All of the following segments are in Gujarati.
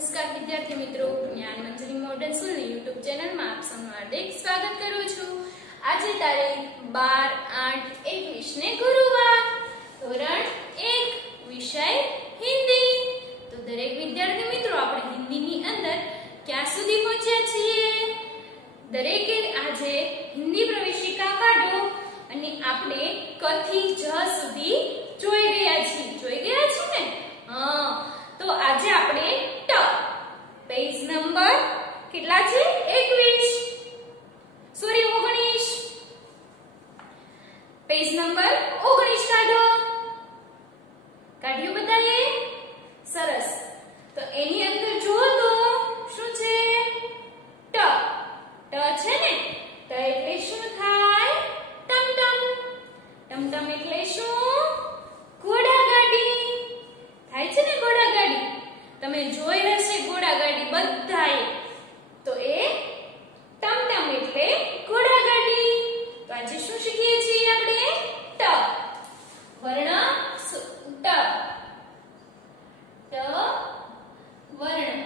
નમસ્કાર વિદ્યાર્થી મિત્રો, જ્ઞાન મંજરી મોડર્ન સ્કૂલની યુટ્યુબ ચેનલમાં આપ સૌનું હાર્દિક સ્વાગત કરું છું। આજે તારીખ 12/8/21 ને ગુરુવાર, ધોરણ 1, વિષય હિન્દી। તો દરેક વિદ્યાર્થી મિત્રો આપણે હિન્દીની અંદર ક્યાં સુધી પહોંચ્યા છીએ? દરેકે આજે હિન્દી પ્રવેશિકા કાઢો અને આપણે ક થી જ સુધી જોઈ ગયા છીએ ને? હા, તો આજે આપણે ટ પેજ નંબર કેટલા છે? 21 સોરી 19 પેજ નંબર 19 કાઢ્યું બતાઈએ? સરસ। તો એની અંદર જુઓ તો શું છે? ટ છે ને? ટ એટલે શું થાય? ટમટમ। ટમટમ એટલે શું? ઘોડાગાડી થાય છે ને? ઘોડાગાડી તમે જોઈ હશે, ઘોડાગાડી બધાએ, તો એ ટમટમ એટલે ઘોડાગાડી। તો આજે શું શીખીએ છીએ આપણે? ટ વર્ણ ટ વર્ણ।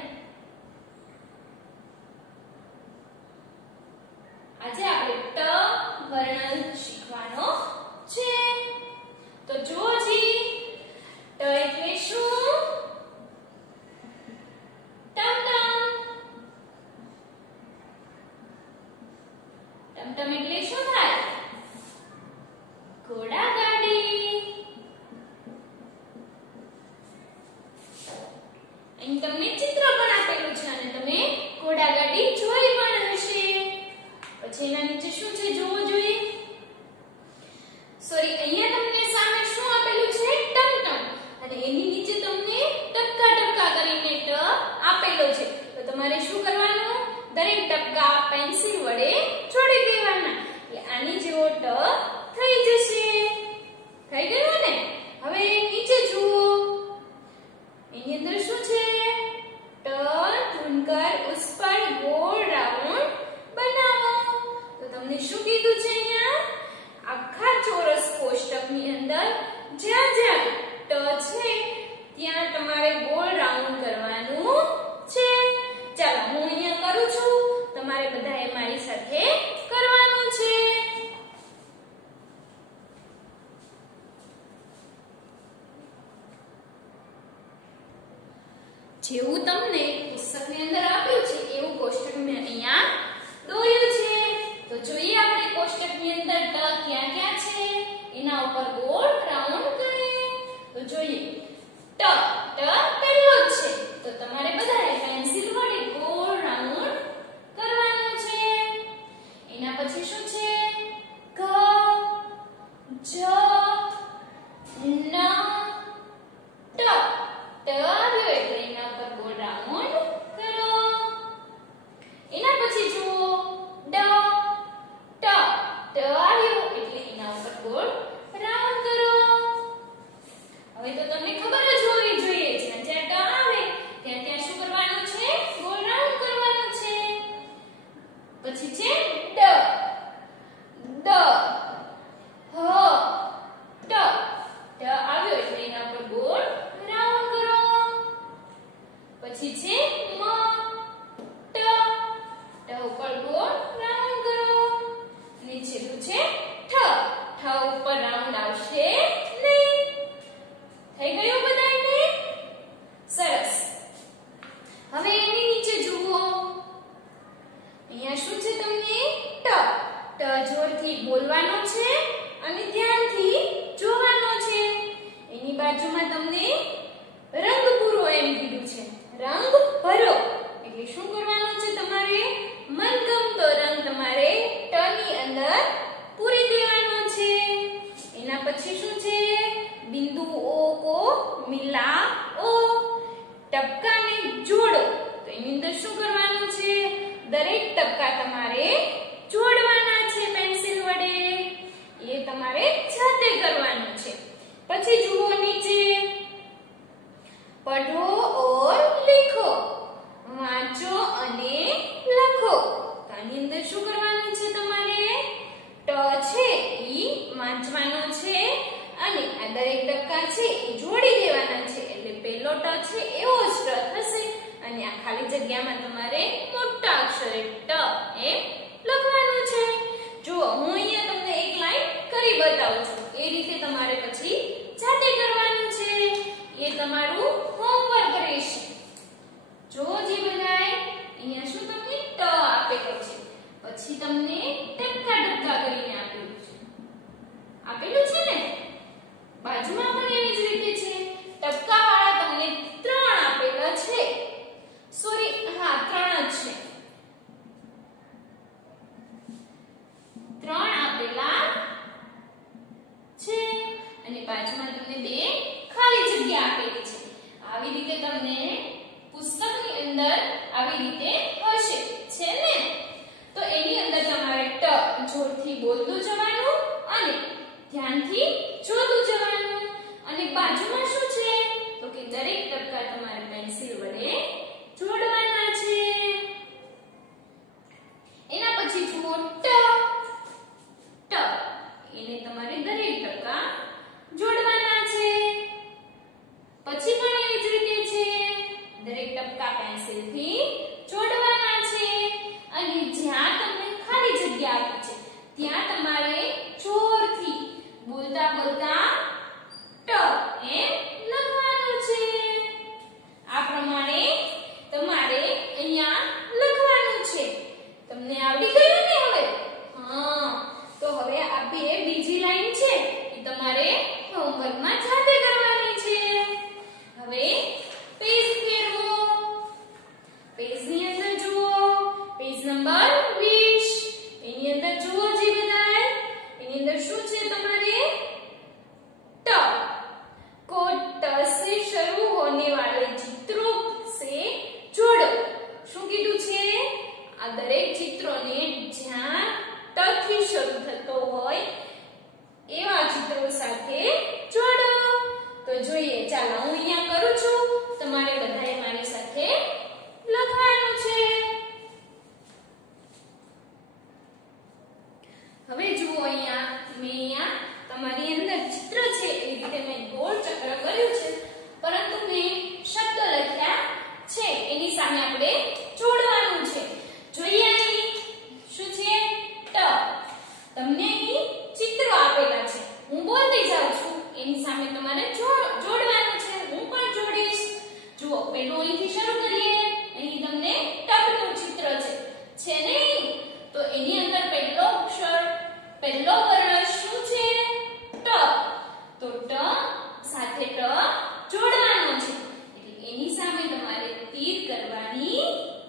આજે આપણે ટ વર્ણ શીખવાનો છે। તો જો જી, ટ એટલે શું? ટમટમ એટલે શું થાય? ઘોડાગાડી। અહીં તમને ચિત્ર પણ આપેલું છે અને તમે ઘોડાગાડી જોઈ પણ હશે। પછી એના નીચે શું છે જોવું જોઈએ? સોરી, અહીંયા તમને સામે શું આપેલું છે? ટમટમ, અને એની નીચે તમને ટપકા ટપકા કરીને ટ આપેલો છે। તો તમારે શું કરવાનું? દરેક ટપકા પેન્સિલ વડે જોડી દેવાના, એટલે આની જેવો ટ થઈ જશે। થઈ ગયું ને? હવે નીચે જુઓ, એની અંદર શું છે? ટ ઢૂંઢકર ઉસ પર ગોળ રાઉન્ડ બનાવો। તો તમને શું કીધું છે અહીંયા? આખા ચોરસ કોષ્ટકની અંદર જ્યાં જ્યાં ટ છે ત્યાં તમારે ગોળ રાઉન્ડ કરવાનું છે। ચાલો હું અહીંયા કરું છું, તમારે બધાએ મારી સાથે કરવાનું છે। જેવું તમને પુસ્તકની અંદર આપ્યું છે એવું કોષ્ટક મેં અહીંયા દોર્યું છે। તો જોઈએ આપણે કોષ્ટકની અંદર ટ ક્યાં ક્યાં છે, એના ઉપર ગોળ રાઉન્ડ કરીએ। તો જોઈએ, ટ પહેલો જ છે, તો તમારે બધાએ પેન્સિલ વડે ગોળ રાઉન્ડ કરવાનું છે। એના પછી શું છે? ઘ જ ન ટ આવ્યો એટલે એના પર ગોળ રાઉન્ડ કરો। એના પછી જુઓ, ડ ટ આવ્યો એટલે એના ઉપર ગોળ રાઉન્ડ કરો। હવે તો તમને ખબર જ હોવી જોઈએ, જ્યાં જ્યાં ટ આવે ત્યાં ત્યાં શું કરવાનું છે? ગોળ રાઉન્ડ કરવાનું છે। પછી છે ડ ડ હ ટ આવ્યો એટલે એના પર ગોળ રાઉન્ડ કરો। પછી છે મ ટ ઉપર ગોળ રાઉન્ડ કરો। અને છેલ્લું છે ઠ ઉપર રાઉન્ડ આવશે નહીં। થઈ ગયું બધાને? સરસ। હવે એની નીચે જુઓ, અહીંયા શું છે? તમને ટ જોરથી બોલવાનો છે અને ધ્યાનથી જોવાનો છે। એની બાજુમાં તમને રંગ પૂરો એમ કીધું છે, રંગ ભરો, એટલે શું કરવાનું છે? તમારે મનગમતો રંગ તમારે ટ ની અંદર પૂરી દેવાનો છે। એના પછી શું છે? બિંદુઓ કો મિલાઓ, ટપકાને જોડો। તો એની અંદર શું કરવાનું છે? દરેક ટપકા તમારે જોડવાના છે પેન્સિલ વડે, એ તમારે જાતે કરવાનું છે। પછી જુઓ નીચે, પઢો ઓર લિખો, વાંચો અને લખો। તો આની અંદર શું કરવાનું છે? તમારે ટ છે ઈ વાંચવાનો છે અને આ દરેક ટપકા છે એ જોડી દેવાના છે, એટલે પહેલો ટ છે એવો જ ટ થશે અને આ ખાલી જગ્યામાં તમારે મોટા અક્ષરે ટ એમ લખવાનું છે. જો હું અહીંયા તમને એક લાઈન કરી બતાવું છું, એ રીતે તમારે પછી જાતે કરવાનું છે. એ તમારું હોમવર્ક રહેશે. જો જે બધાએ અહીંયા શું તમને ટ આપેલો છે, પછી તમને ટપકા ટપકા કરીને આપેલું છે ને, બાજુમાં પણ એવી જ રીતે છે. ટપકા વાળા તમને 3 આપેલા છે. સોરી, હા 3 જ છે. 3 આપેલા છે અને બાજુમાં તમને 2 ખાલી જગ્યા આપેલી છે. આવી રીતે તમને પુસ્તકની અંદર આવી રીતે હશે છે ને. તો એની અંદર તમારે ટ જોરથી બોલતું જવાનું અને ધ્યાનથી જોતું જવાનું. અને બાજુમાં શું છે તો કે દરેક ટપકા તમારે પેન્સિલ વડે જોડવાના છે. એના પછી જુઓ ટ એને તમારે દરેક ટપકા જોડવાના છે. પછી પણ એવી જ રીતે છે, દરેક ટપકા પેન્સિલથી જોડવાના છે. અને જ્યાં તમને ખાલી જગ્યા આપી છે ત્યાં તમારે જોરથી બોલતા બોલતા ટ એમ લખવાનું છે. આ પ્રમાણે તમારે અહીંયા લખવાનું છે. તમને આવડી ગયું ને હવે? હા, તો હવે આ બીજી લાઈન છે એ તમારે હોમવર્કમાં જાતે કરવાની છે. હવે પેજ ફેરવો. પેજની અંદર જુઓ, પેજ નંબર 20. એની અંદર જુઓ જે બધાએ, એની અંદર શું છે તમારે ટ को ट से शुरू होने वाले चित्रों से जोड़ो. શું કીધું છે? આ દરેક ચિત્રોને જ્યાં ટ થી શરૂ થતો હોય એવા ચિત્રો સાથે જોડો. તો જોઈએ, ચાલો હું અહીંયા કરું છું, તમારે બધાએ મારી સાથે લખવાનું છે. હવે જુઓ અહીંયા તમારી અંદર ચિત્ર છે એ રીતે મેં ગોળ ચક્ર કર્યું છે, પરંતુ મેં શબ્દ લખ્યા છે એની સામે આપણે જોડવાનું છે. જોઈએ અહીં શું છે? ટ. તમને અહીં ચિત્રો આપેલા છે, હું બોલતી જાઉં છું, એની સામે તમારે જોડવાનું છે. હું પણ જોડીશ. જુઓ, પહેલું અહીંથી શરૂ કરીએ. અહીં તમને ટપનું ચિત્ર છે ને? તો એની અંદર પહેલો અક્ષર, પહેલો વર્ણ શું છે? ટ. તો ટ સાથે ટ જોડવાનો છે, એટલે એની સામે તમારે તીર કરવાની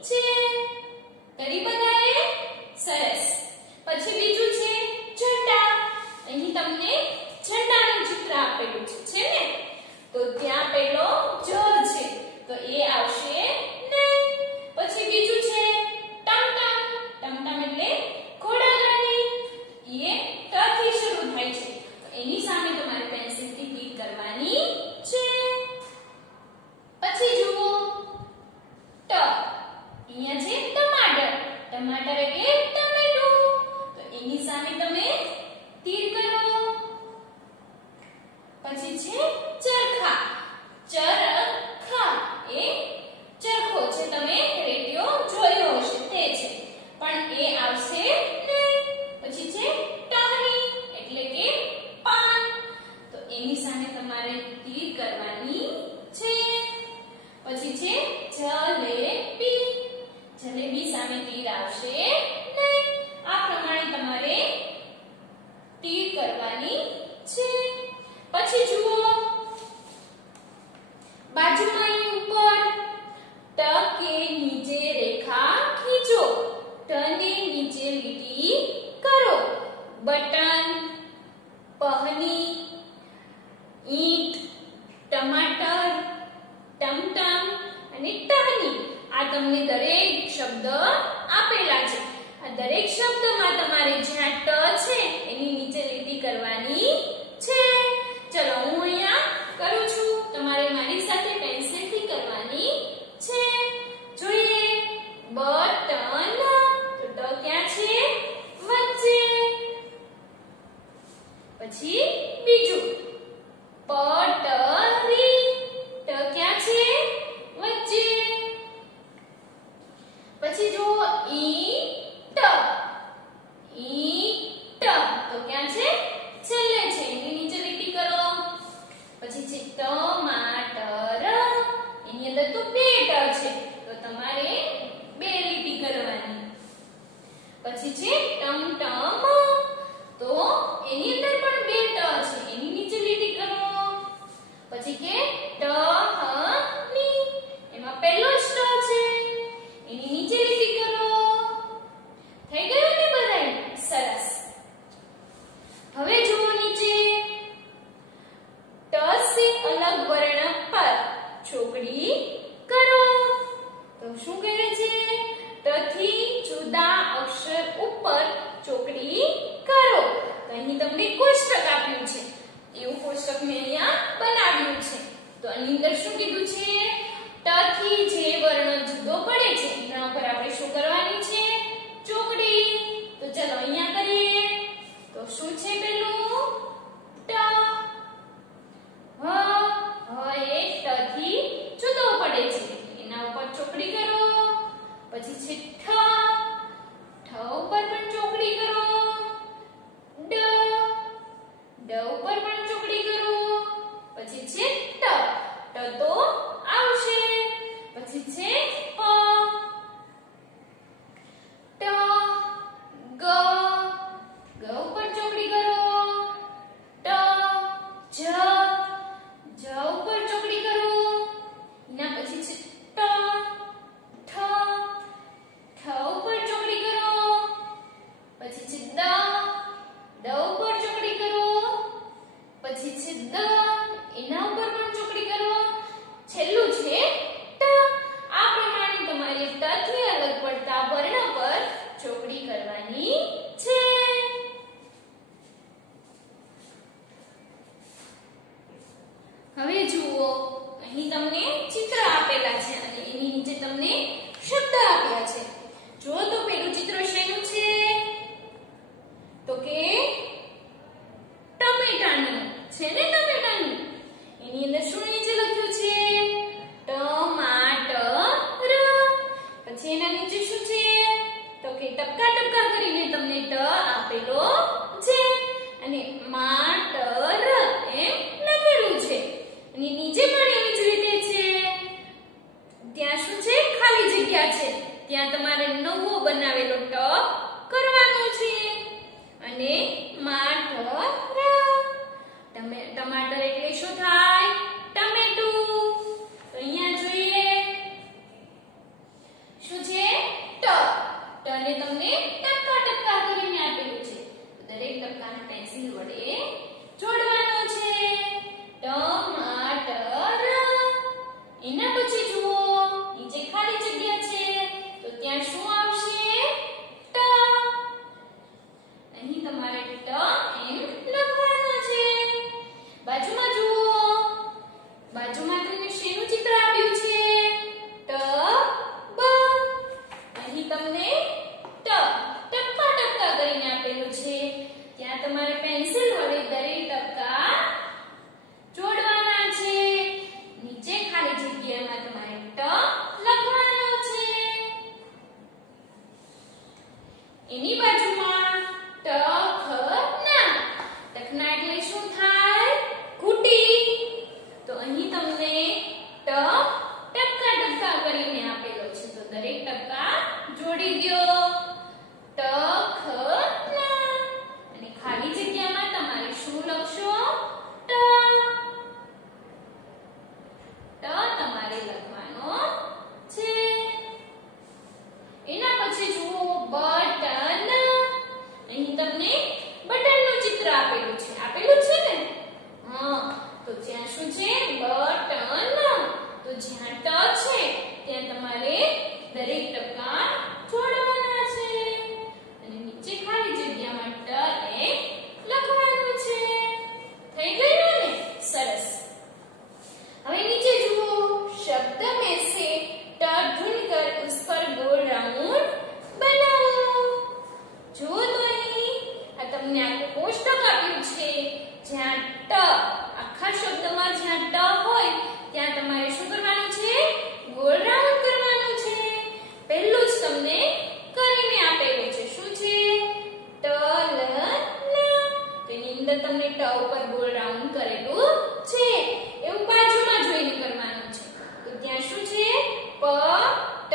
છે. કરી બધાએ? સરસ. પછી બીજું છે ઝંડા. અહીં તમને ઝંડાનું ચિત્ર આપેલું છે ને? તો ત્યાં પહેલો જ છે, તો એ આવશે નહીં. પછી બીજું છે ટમટમ. ટમટમ એટલે ઘોડાગાડી. એ ટ થી શરૂ થાય છે, તો એની સામે તમારે પેન્સિલથી તીર કરવાની છે. પછી જુઓ ટ. અહીંયા છે ટમાટર. ટમાટર એટલે ટમેટું, તો એની સામે તમે તીર કરો. પછી છે ચરખા. ચરખા એ ચરખો છે, તમે રેડિયો જોયો હશે તે છે, પણ એ આવશે નહીં. પછી છે ટહની એટલે કે પાન, તો એની સામે તમારે તીર કરવાની છે. પછી છે જલેબી. જલેબી સામે તીર આવશે નહીં. આ પ્રમાણે તમારે તીર કરવાની છે. પછી જુઓ બાજુમાં અહીં ઉપર ટ કે નીચે રેખા ખીંચો. ટ ને નીચે લીટી કરો. બટન, પહની, ઈંટ, ટમાટર, ટમટમ અને ટહની, આ તમને દરેક શબ્દ આપેલા છે. આ દરેક શબ્દમાં તમારે જ્યાં ટ છે એની નીચે લીટી કરવાની છે. ચલો હું અહીંયા કરું છું, તમારે મારી સાથે પેન્સિલથી કરવાની છે. જોઈએ બટન. તો ટ ક્યાં છે? વચ્ચે. પછી બીજું પટરી. ટ ક્યાં છે? વચ્ચે. પછી છે ટમટમ, તો એની અંદર પણ બે ટ છે, એની નીચે લીટી કરો. પછી કે ટહની, એમાં પહેલો જ ટ છે, એની નીચે લીટી કરો. થઈ ગયું ને બધાય? સરસ. હવે જુઓ નીચે, ટ સે અલગ વર્ણ પર ચોકડી કરો. તો શું કહે છે? ટ થી જુદા અક્ષર ઉપર ચોકડી કરો. તો અહીં તમને કોષ્ટક આપ્યું છે, એવું કોષ્ટક મેં અહીંયા બનાવ્યું છે. તો આની અંદર શું કીધું છે? ટ થી જે વર્ણ જુદો પડે છે એના ઉપર આપણે શું કરવાની છે? ચોકડી. તો ચલો અહીંયા કરીએ. તો શું છે પેલું? ટ. હ એક ટ થી જુદો પડે છે, એના ઉપર ચોકડી કરો. પછી છે ઠ, ઠ ઉપર પણ ચોકડી કરો. ડ, ડ ઉપર પણ ચોકડી કરો. પછી છે ટ, ટ તો આવશે. પછી છે પ, ટ, ગ, ગ ઉપર ચોકડી કરો. ટ, જ, જ ઉપર ચોકડી કરો. એના પછી છે ટ, ઠ, ઠ ઉપર ચોકડી કરો. પછી છે દ, દ ઉપર ચોકડી કરો. પછી છે દ, એના ઉપર પણ ચોકડી કરો. છેલ્લું છે ટ. આ પ્રમાણે તમારે ટ થી અલગ પડતા વર્ણ પર ચોકડી કરવાની છે. હવે જુઓ, અહીં તમને ચિત્ર આપેલા છે અને એની નીચે તમને શબ્દ આપ્યા છે. જો તો પેલું ચિત્ર શેનું છે? તો કે ટમેટાનું છે ને, ટમેટાનું. એની અંદર શું નીચે લખ્યું છે? ટમાટર. પછી એના નીચે શું છે? તો કે ટપકા ટપકા કરીને તમને ટ આપેલો છે અને માટર એમ લખેલું છે. અને નીચે પણ એવી જ રીતે છે. ત્યાં શું છે? ખાલી જગ્યા છે, ત્યાં તમારે નવો બનાવેલો ટ કરવાનો છે. અને માટર, ટમાટર એટલે શું થાય? ટમેટું. તો અહીંયા જોઈએ શું છે? ટ. ટ ને તમને ટપકા ટપકા કરીને આપેલું છે. દરેક ટપકાને પેન્સિલ વડે જોડવાનો છે. ટમાટર. એના પછી જુઓ, નીચે ખાલી જગ્યા છે, તો ત્યાં શું આવશે? ટ. અહીં તમારે ટ એમ લખવાનું છે. બાજુમાં જુઓ, બાજુમાં તમને શેનું ચિત્ર આપ્યું છે? ટબ. અહીં તમને ટ ટપકા ટપકા કરીને આપેલું છે, ત્યાં તમારે પેન્સિલ વડે દરેક ટપકા જોડવાના છે. નીચે ખાલી જગ્યામાં તમારે ટ લખવાનો છે. એની બાજુમાં ટખના. ટખના એટલે શું થાય? ઘૂંટી. તો અહીં તમને ટ ટપકા ટપકા કરીને આપેલો છે, તો દરેક ટપકા જોડી દો. ટખના. અને ખાલી જગ્યામાં તમારે શું લખશો? ટ. ટ તમારે લખવાનો છે. એના પછી જુઓ બટન. અહીં તમને બટનનું ચિત્ર આપેલું છે. આપેલું છે ને? હા. તો ત્યાં શું છે? બટન. તો જ્યાં ટ છે ત્યાં તમારે દરેક ટપકા જોડવાના છે અને નીચે ખાલી જગ્યામાં ટ એ લખવાનું છે. થઈ ગયું ને? સરસ. હવે નીચે જુઓ, शब्द में से ट ढूंढकर उस पर गोल राउंड बनाओ. જો તો અહીં આ તમને આખું કોષ્ટક આપ્યું છે, જ્યાં ટ આખા શબ્દમાં જ્યાં ટ હોય ત્યાં તમારે શું કરવાનું છે? ગોળ રાઉન્ડ કરવાનું છે. પહેલું જ તમને કરીને આપેલું છે. શું છે? ટલના. તેની અંદર તમને ટ ઉપર ગોળ રાઉન્ડ કરેલું છે. એવું બાજુમાં જોઈને કરવાનું છે. તો ત્યાં શું છે? પ ટ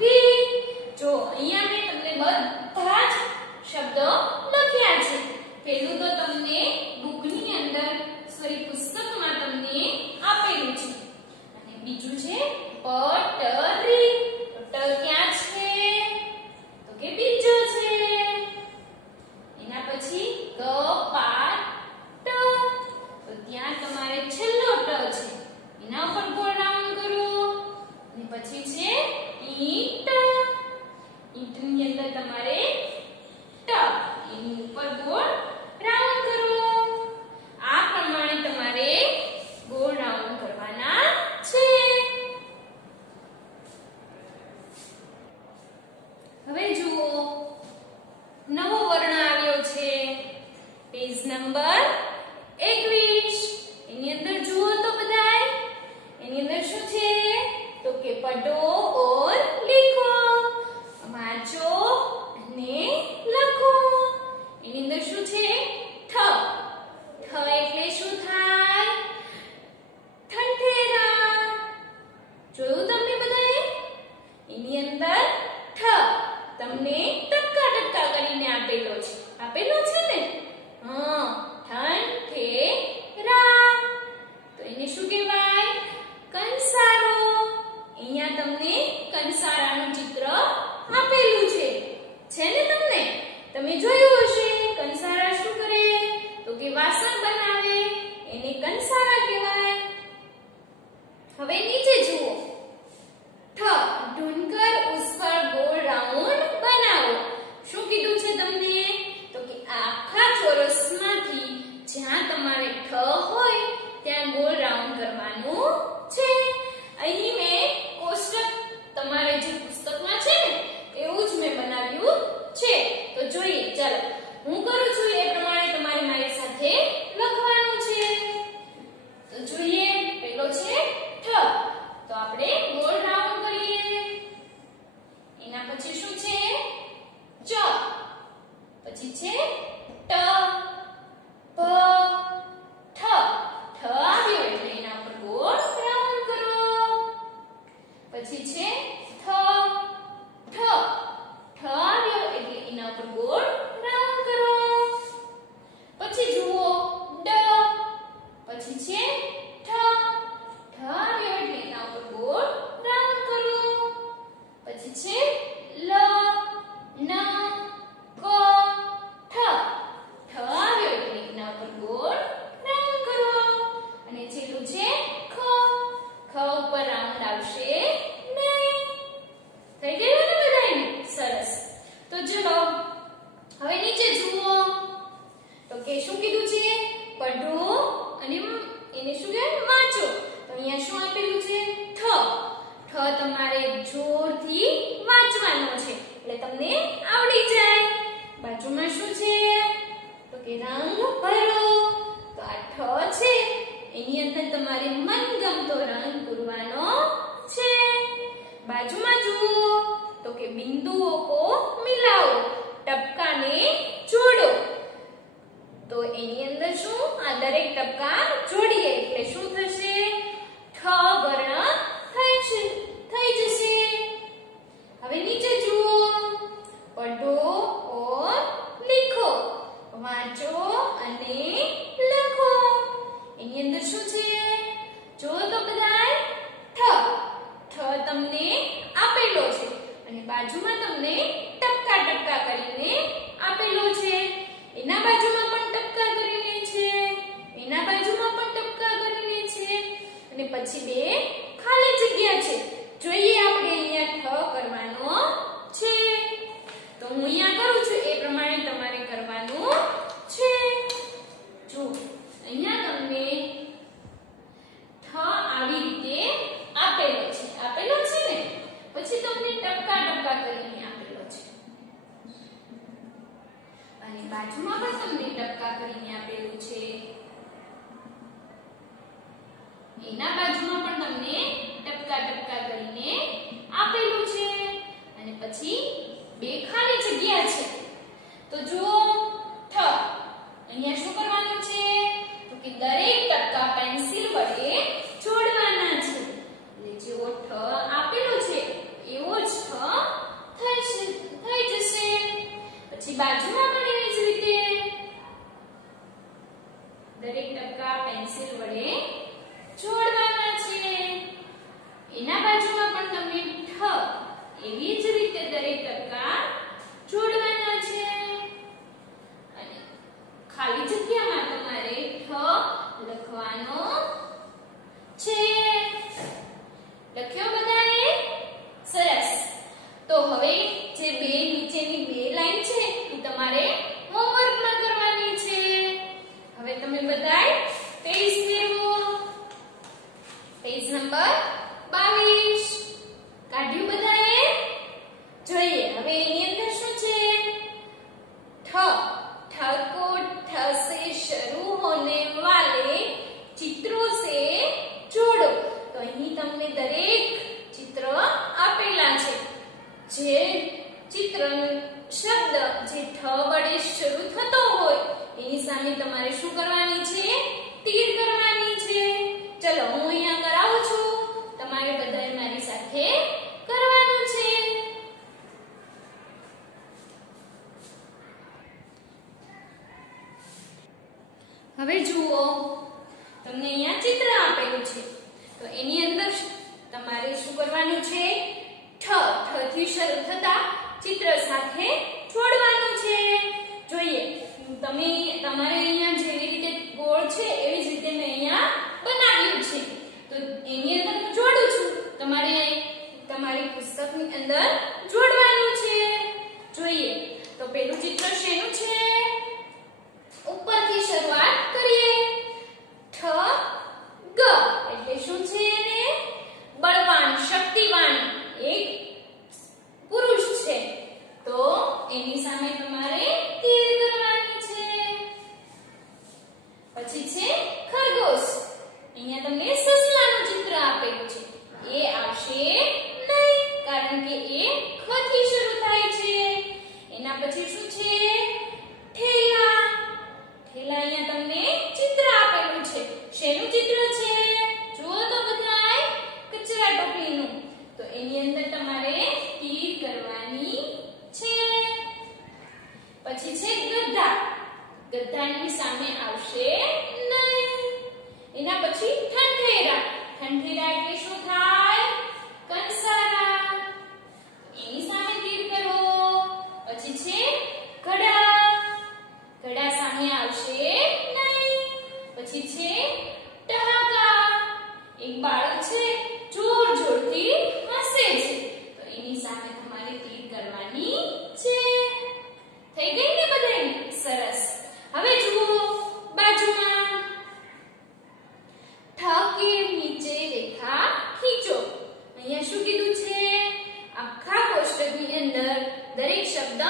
રી. જો અહીંયા મેં તમને બધા પેજ નંબર 21 એની અંદર જુઓ તો બધાય એની અંદર શું છે તો કે પઢો ઓર લીખો વાંચો અને લખો એની અંદર શું છે ઠ એટલે શું થાય ઠઠેરા જોયું તમને બધાએ એની અંદર ઠ તમને ટપકા ટપકા કરીને આપેલો છે ને હા ઠઠેરા તો એને શું કહેવાય કંસારો અહીંયા તમને કંસારાનું ચિત્ર આપેલું છે ને તમને તમે જોયું હશે કંસારા શું કરે તો કે વાસણ બનાવે એને કંસારા કહેવાય હવે નીચે જુઓ ઠ ઢૂંઢકર ઉસ પર ગોળ રાઉન્ડ બનાવો શું કીધું છે તમને તો કે આખા ચોરસમાંથી જ્યાં તમારે ઠ હોય ત્યાં ગોળ રાઉન્ડ કરવાનું છે અહીં મેં કોષ્ટક તમારે જે પુસ્તકમાં છે ને એવું જ મેં બનાવ્યું છે તો જોઈએ ચાલો હું કરું છું એ પ્રમાણે તમારે મારી સાથે લખવાનું છે તો જોઈએ પહેલો છે ઠ તો આપણે ગોળ રાઉન્ડ કરીએ એના પછી શું છે ચ પછી છે ટ પ ઠ ઠ આવ્યો એટલે એના પર ગોળ રાઉન્ડ કરો પછી છે થ ઠ ઠ આવ્યો એટલે એના પર ગોળ રાઉન્ડ કરો પછી જુઓ ડ પછી છે ઠ ઠ આવ્યો એટલે એના પર ગોળ રાઉન્ડ કરો પછી છે લ ન ક ઠ ઠ આવ્યો એટલે એના પર ગોળ રાઉન્ડ કરો અને છેલ્લું છે ખ ખ ઉપર રાઉન્ડ આવશે નહીં થઈ ગયું ને બધાને સરસ તો ચલો હવે નીચે જુઓ તો કે શું કીધું છે પઢો અને એને શું કહેવાય વાંચો તો અહીંયા શું આપેલું છે ઠ ઠ તમારે જોરથી વાંચવાનો છે એટલે તમને આવડી જાય બાજુમાં શું છે તો કે રંગ ભરો તો આ ઠ છે એની અંદર તમારે મનગમતો રંગ પૂરવાનો છે બાજુમાં જુઓ તો કે બિંદુઓ કો મિલાવો ટપકાને જોડો તો એની અંદર શું આ દરેક ટપકા જોડીએ એટલે શું થશે ઠ વર્ણ થઈ જશે હવે નીચે જુઓ પઢો ઓર લીખો વાંચો અને લખો એની અંદર શું છે જો તો બધાય ઠ ઠ તમને આપેલો છે અને બાજુમાં તમને ટપકા ટપકા કરીને આપેલો છે એના બાજુમાં પણ ટપકા કરીને છે એના બાજુમાં પણ ટપકા કરીને છે અને પછી બે ખાલી જગ્યા છે જોઈએ આપણે અહીંયા ઠ કરવાનો છે તો હું અહીંયા કરું છું એ પ્રમાણે તમારે કરવાનું છે જો અહીંયા તમને ઠ આવી રીતે આપેલો છે ને પછી તમને ટપકા ટપકા કરીને આપેલો છે અને બાજુમાં પણ તમને ટપકા કરીને આપેલું છે એના બાજુમાં પણ તમને ટપકા ટપકા કરીને આપેલું છે અને પછી બે ખાલી જગ્યા છે તો જુઓ ઠ અહીંયા શું કરવાનું છે તો કે દરેક ટપકા પેન્સિલ વડે જોડવાના છે એટલે જેવો ઠ આપેલો છે એવો જ ઠ થઈ જશે પછી બાજુમાં પણ એવી જ રીતે દરેક ટપકા પેન્સિલ વડે જોડવાના છે એના બાજુમાં પણ તમને ઠ એવી જ રીતે દરેક ટપકા જોડવાના છે અને ખાલી જગ્યામાં તમારે ઠ લખવાનો છે લખ્યો બધાએ સરસ તો હવે જે બે નીચેની બે લાઈન છે એ તમારે હોમવર્કમાં કરવાની છે હવે તમે બધાય પેજ ફેરવો પેજ નંબર 22 કાઢ્યું બધાએ જોઈએ હવે એની અંદર શું છે ઠ ઠકો ઠસે शुरू होने वाले चित्रों से जोड़ो। तो અહીં તમને દરેક ચિત્ર આપેલા છે। જે ચિત્રનો શબ્દ જે ઠ વડે શરૂ થતો હોય એની સામે તમારે શું કરવાની છે? તીર કરવાની છે। ચલો હું અહીંયા કરાવું છું, તમારે બધાએ મારી સાથે કરવાનું છે। હવે જુઓ, તમને અહીંયા ચિત્ર આપેલું છે, તો એની અંદર તમારે શું કરવાનું છે? ઠ થી શરૂ થતા ચિત્ર સાથે જોડવાનું છે। જોઈએ, તમે તમારે અહીંયા જેવી રીતે ગોળ છે એવી જ રીતે મેં અહીંયા બનાવ્યું છે, તો એની અંદર હું જોડું છું, તમારે તમારી પુસ્તકની અંદર જોડવાનું છે। જોઈએ, તો પેલું ચિત્ર શેનું છે? ઉપરથી શરૂઆત કરીએ। ઠ ગ એટલે શું છે? એને બળવાન, શક્તિવાન એક પુરુષ છે, તો એની સામે તમારે તીર કરવાની છે। પછી છે ખરગોશ, અહીંયા તમને સસલાનું ચિત્ર આપેલું છે, એ આવશે નહીં કારણ કે એ ખ થી શરૂ થાય છે। એના પછી શું છે? ઠેલા, ઠેલા અહીંયા તમને ચિત્ર આપેલું છે, શેનું ચિત્ર છે? જુઓ તો બધાય, કચરા ટોપલીનું, તો એની અંદર તમારે તીર કરવાની છે। પછી છે ગધા, ગધાની સામે આવશે નહીં। એના પછી ઠંઠેરા, ઠંઠેરા એટલે શું થાય? કંસારા, એની સામે તીર કરો। પછી છે ઘડા, ઘડા સામે આવશે નહીં। પછી છે ટહાકા, એક બાળક છે જોર જોરથી હસે છે, તો એની સામે તમારે તીર કરવાની છે। થઈ ગઈ ને બધાને? સરસ। હવે જુઓ બાજુમાં, ઠ કે નીચે રેખા ખીંચો। અહીંયા શું કીધું છે? આખા કોષ્ટકની અંદર દરેક શબ્દ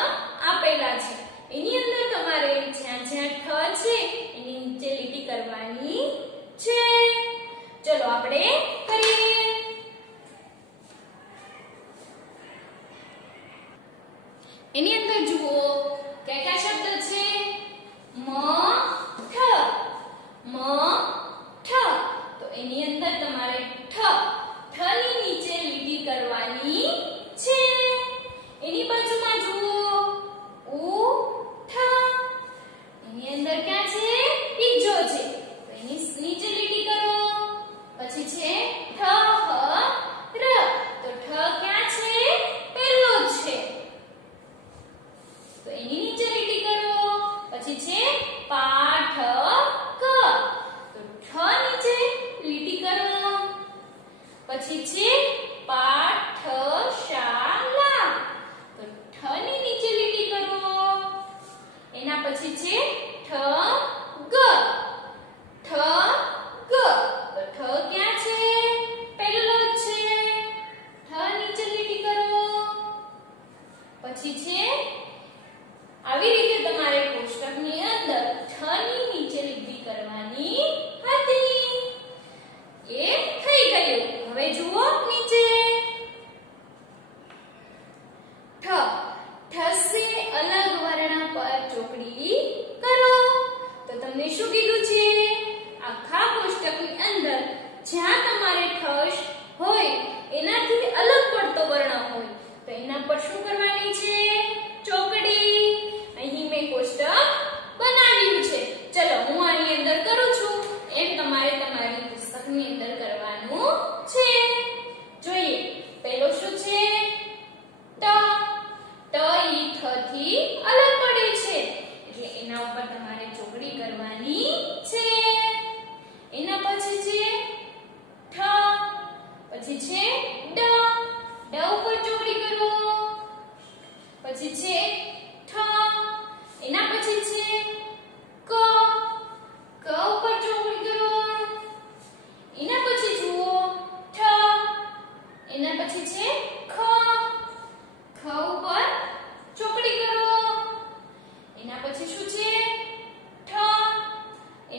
આપેલા છે, એની અંદર તમારે જ્યાં જ્યાં ઠ છે એની નીચે લીટી કરવાની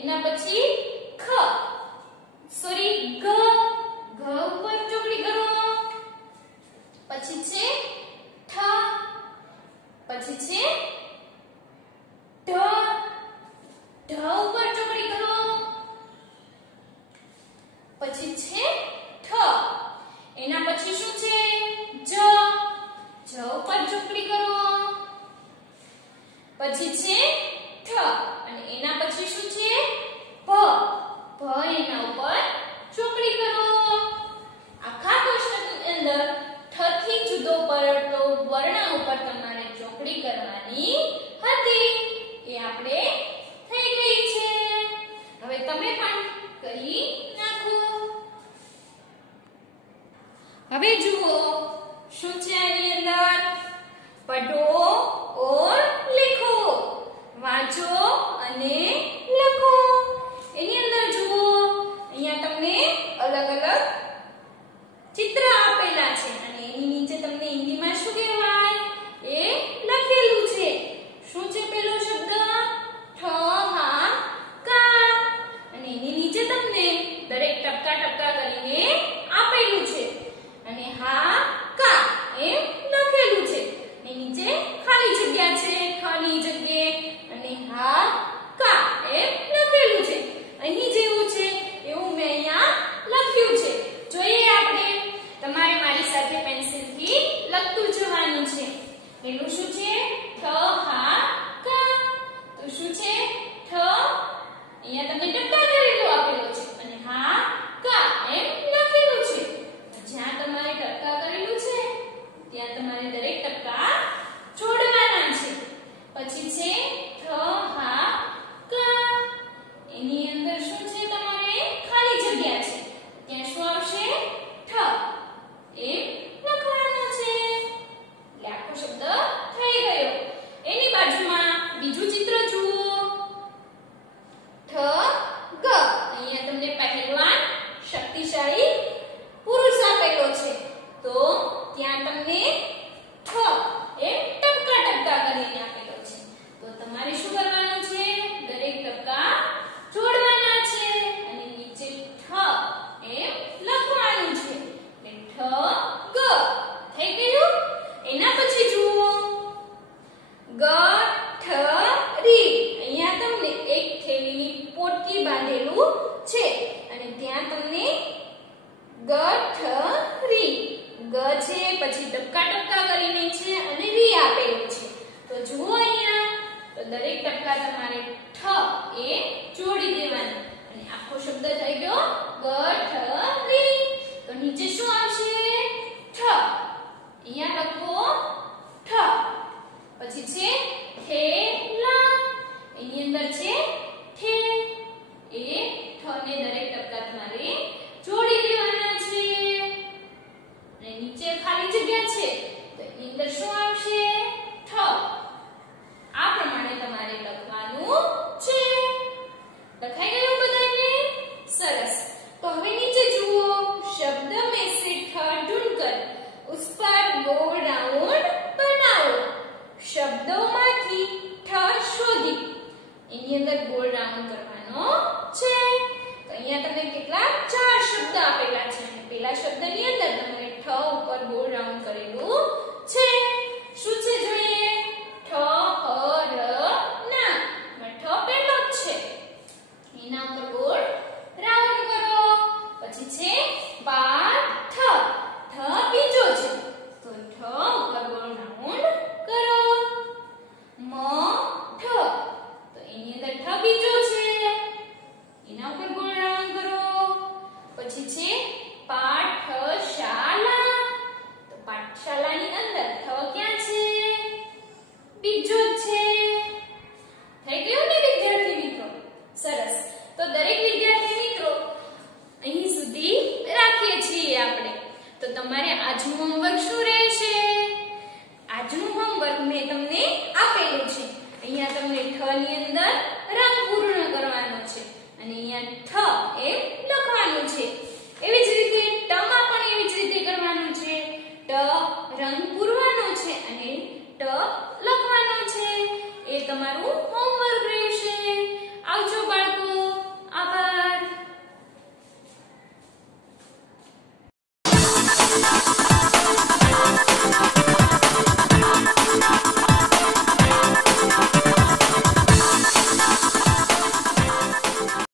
એના પછી ખ સોરી ગ ઘ ઉપર ચોકડી કરો. પછી છે ઠ, પછી છે ઢ ઢ ઉપર ચોકડી કરો. પછી છે ઠ, એના પછી શું છે જ જ ઉપર ચોકડી કરો. પછી છે ઠ અને એના પછી શું છે ભ ભ એના ઉપર ચોકડી કરો. આખા કોષ્ટકની અંદર ઠ થી જુદો પડતો વર્ણ ઉપર તમારે ચોકડી કરવાની હતી. એ આપણે થઈ ગઈ છે. હવે તમે પણ કરી નાખો. હવે જુઓ શું છે આની અંદર પઢો ઓર लिखो વાંચો અને લખો. એની અંદર જુઓ અહીંયા તમને અલગ અલગ ચિત્ર આપેલા છે અને એની નીચે તમને હિન્દીમાં શું કહેવાય એ લખેલું છે. શું છે પેલો શબ્દ ઠ હા કા અને એની નીચે તમને દરેક ટપકા ટપકા કરીને આપેલું છે અને હા કા એમ લખેલું છે. એની નીચે ખાલી જગ્યા છે ખ ની જગ્યાએ અને હા કા એમ લખેલું છે. અહીં જેવું છે એવું મેં અહીંયા લખ્યું છે. જોઈએ આપણે. તમારે મારી સાથે પેન્સિલથી લખતું જવાનું છે. પેલું શું છે ઠ હા કા. તો શું છે ઠ અહીંયા તમને ટપકા કરેલો આપેલો છે અને હા કા એમ લખેલું છે. જ્યાં તમારે ટપકા કરેલું છે ત્યાં તમારે દરેક ટપકા જોડવાના છે. પછી છે ઠ હા કા. એની અંદર શું છે તમારે ખાલી જગ્યા છે ત્યાં શું આવશે ઠ એમ લખવાનું છે. એટલે આખો શબ્દ થઈ ગયો. એની બાજુમાં બીજું ચિત્ર જુઓ ઠ ગ. અહીંયા તમને પહેલવાન શક્તિશાળી પુરુષ આપેલો છે. તો ત્યાં તમને ઠ એ ટપકા ટપકા કરીને આપેલો છે. તો તમારે શું કરવાનું છે દરેક ટપકા જોડવાના છે અને નીચે ઠ એમ લખવાનું છે. એટલે ઠ ગ થઈ ગયું. એના પછી જુઓ ગ ઠ રી. અહીંયા તમને એક થેલીની પોટલી બાંધેલું છે અને ત્યાં તમને ગ ઠ રી ગ છે પછી ટપકા ટપકા કરીને છે અને રી આપેલું છે. તો જુઓ અહીંયા તો દરેક ટપકા તમારે ઠ એ જોડી દેવાના અને આખો શબ્દ થઈ ગયો ગ ઠ રી. તો નીચે શું આવશે ઠ. અહીંયા લખો ઠ. પછી છે થેલા. એની અંદર છે થે. એ ઠ ને દરેક ટપકા તમારે જોડી દેવાના છે અને નીચે ખાલી જગ્યા છે તો એની અંદર શું આવશે ઠ. આ પ્રમાણે તમારે લખવાનું છે. લખાઈ ગયું બધાને? સરસ. તો હવે નીચે જુઓ શબ્દ में से ठ ढूंढकर उस पर गोल राउंड बनाओ. શબ્દોમાંથી ઠ શોધી એની અંદર ગોળ રાઉન્ડ કરવાનો છે. તો અહીંયા તમને કેટલા 4 શબ્દ આપેલા છે અને પેલા શબ્દની અંદર તમારે ઠ ઉપર ગોળ રાઉન્ડ કરેલું છે. શું છે જોઈએ ઠ હ ર ના. ઠ પેલો જ છે એના ઉપર ગોળ રાઉન્ડ કરો. પછી છે પાઠ. ઠ બીજો છે તો ઠ ઉપર ગોળ રાઉન્ડ કરો. ઠ તો એની અંદર ઠ બીજો છે એના ઉપર ગોળ રાઉન્ડ કરો. પછી છે પાઠશાલા. તો પાઠશાલાની અંદર ઠ ક્યાં છે બીજો જ છે. થઈ ગયું ને વિદ્યાર્થી મિત્રો? સરસ. તો દરેક વિદ્યાર્થી મિત્રો અહીં સુધી રાખીએ છીએ આપણે. તો તમારે આજનું હોમવર્ક શું રહેશે? આજનું હોમવર્ક મેં તમને આપેલું છે. અહીંયા તમને ઠ ની અંદર રંગ પૂર્ણ કરવાનો છે અને અહીંયા ઠ એમ લખવાનું છે. એવી જ રીતે ટ માં પણ એવી જ રીતે કરવાનું છે. ટ રંગ